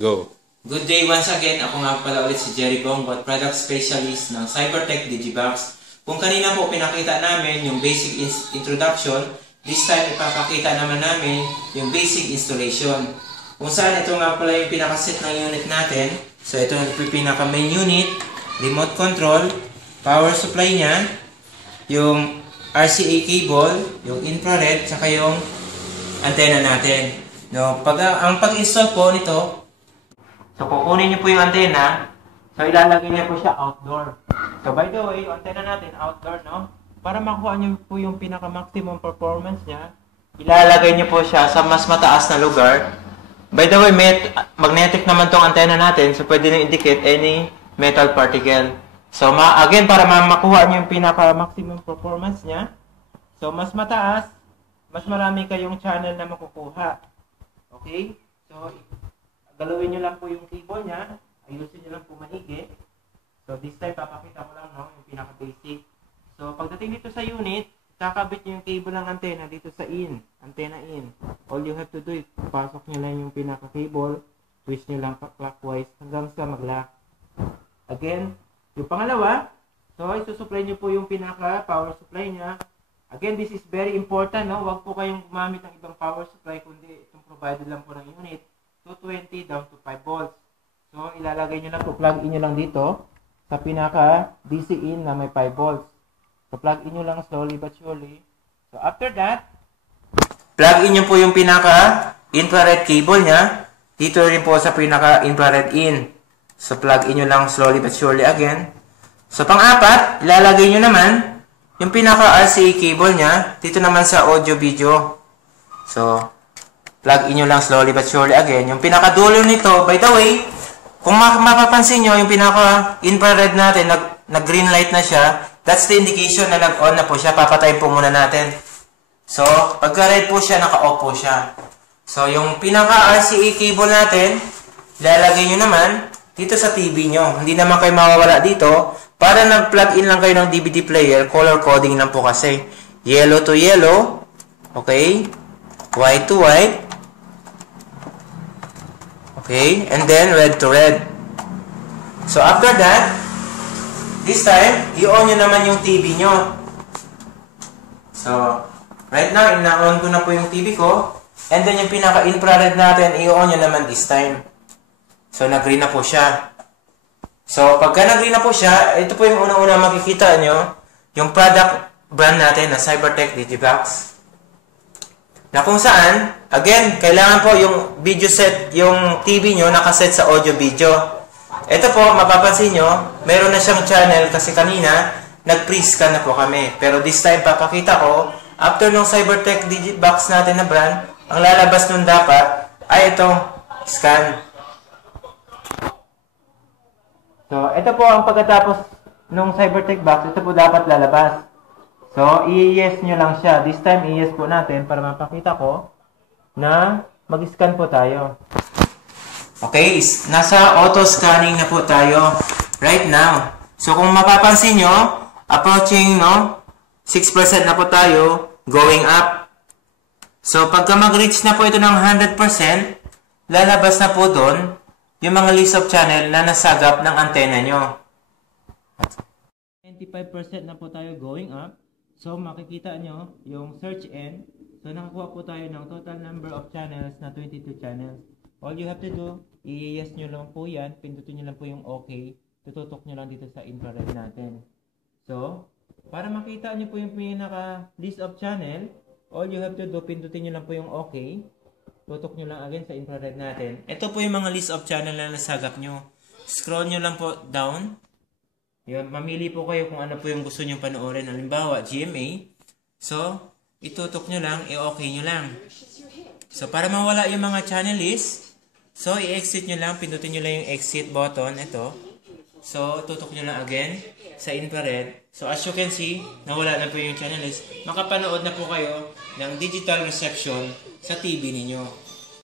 Go! Good day once again. Ako nga pala ulit si Jerry Bongbot, Product Specialist ng Cybertech Digibox. Kung kanina po pinakita namin yung basic introduction, this time ipapakita naman namin yung basic installation. Kung saan ito nga pala yung pinakaset ng unit natin. So ito yung pinaka main unit, remote control, power supply niya, yung RCA cable, yung infrared, saka yung antenna natin. No, ang pag-install po nito, so kukunin niyo po yung antenna, so ilalagay niyo po siya outdoor. So by the way, yung antenna natin outdoor, no? Para makuha niyo po yung pinaka-maximum performance niya, ilalagay niyo po siya sa mas mataas na lugar. By the way, magnetic naman tong antenna natin, so pwede nyo indicate any metal particle. So again, para makuha niyo yung pinaka-maximum performance niya, so mas mataas, mas marami kayong channel na makukuha. Okay? So, galawin nyo lang po yung cable niya. Ayusin nyo lang po maigi. So, this time, papakita ko lang, no, yung pinaka-basic. So, pagdating dito sa unit, kakabit nyo yung cable ng antenna dito sa antenna in. All you have to do is, pasok nyo lang yung pinaka-cable, twist nyo lang clockwise hanggang sa mag-lock. Again, yung pangalawa, so, isusupply nyo po yung pinaka-power supply niya. Again, this is very important, no? Huwag po kayong gumamit ng ibang power supply, kundi itong provided lang po ng unit, 220 down to 5 volts. So, ilalagay nyo lang po, plug in nyo lang dito sa pinaka DC in na may 5 volts. So, plug in nyo lang slowly but surely. So, after that, plug in nyo po yung pinaka infrared cable nya. Dito rin po sa pinaka infrared in. So, plug in nyo lang slowly but surely again. So, pang-apat, ilalagay nyo naman yung pinaka-RCA cable niya, dito naman sa audio-video. So, plug in nyo lang slowly but surely again. Yung pinaka-dulo nito, by the way, kung mapapansin nyo, yung pinaka-infrared natin, nag-green light na siya, that's the indication na nag-on na po siya. Papatayin po muna natin. So, pagka-red po siya, naka-off po siya. So, yung pinaka-RCA cable natin, lalagay nyo naman dito sa TV nyo. Hindi naman kayo mawawala dito. Para nag-plug in lang kayo ng DVD player, color coding lang po kasi. Yellow to yellow. Okay. White to white. Okay. And then red to red. So after that, this time, i-on nyo naman yung TV nyo. So, right now, ina-on ko na po yung TV ko. And then yung pinaka-infrared natin, i-on nyo naman this time. So, nag-green na po siya. So, pagka nag-green na po siya, ito po yung unang-una makikita nyo, yung product brand natin na Cybertech Digibox. Na kung saan, again, kailangan po yung video set, yung TV nyo nakaset sa audio-video. Ito po, mapapansin nyo, meron na siyang channel kasi kanina, nag-pre-scan na po kami. Pero this time, papakita ko, after nung Cybertech Digibox natin na brand, ang lalabas nun dapat ay itong scan. So, ito po ang pagkatapos nung Cybertech box, ito po dapat lalabas. So, i-yes nyo lang siya. This time, i-yes po natin para mapakita ko na mag-scan po tayo. Okay, nasa auto-scanning na po tayo right now. So, kung mapapansin nyo, approaching, no, 6% na po tayo, going up. So, pagka mag-reach na po ito ng 100%, lalabas na po doon yung mga list of channel na nasagap ng antenna nyo. 25% na po tayo going up. So, makikita nyo yung search end. So, nakakuha po tayo ng total number of channels na 22 channels. All you have to do, i-yes nyo lang po yan. Pindutin nyo lang po yung OK. Tututok nyo lang dito sa infrared natin. So, para makita nyo po yung pinaka list of channel, all you have to do, pindutin nyo lang po yung OK. Tutok nyo lang again sa infrared natin. Ito po yung mga list of channel na nasagap nyo. Scroll nyo lang po down. Yun, mamili po kayo kung ano po yung gusto nyo panoorin. Halimbawa, GMA. So, itutok nyo lang, i-OK nyo lang. So, para mawala yung mga channel list, so, i-exit nyo lang, pindutin nyo lang yung exit button. Ito. So, tutok nyo lang again sa infrared. So, as you can see, nawala na po yung channel list. Makapanood na po kayo ng digital reception sa TV ninyo.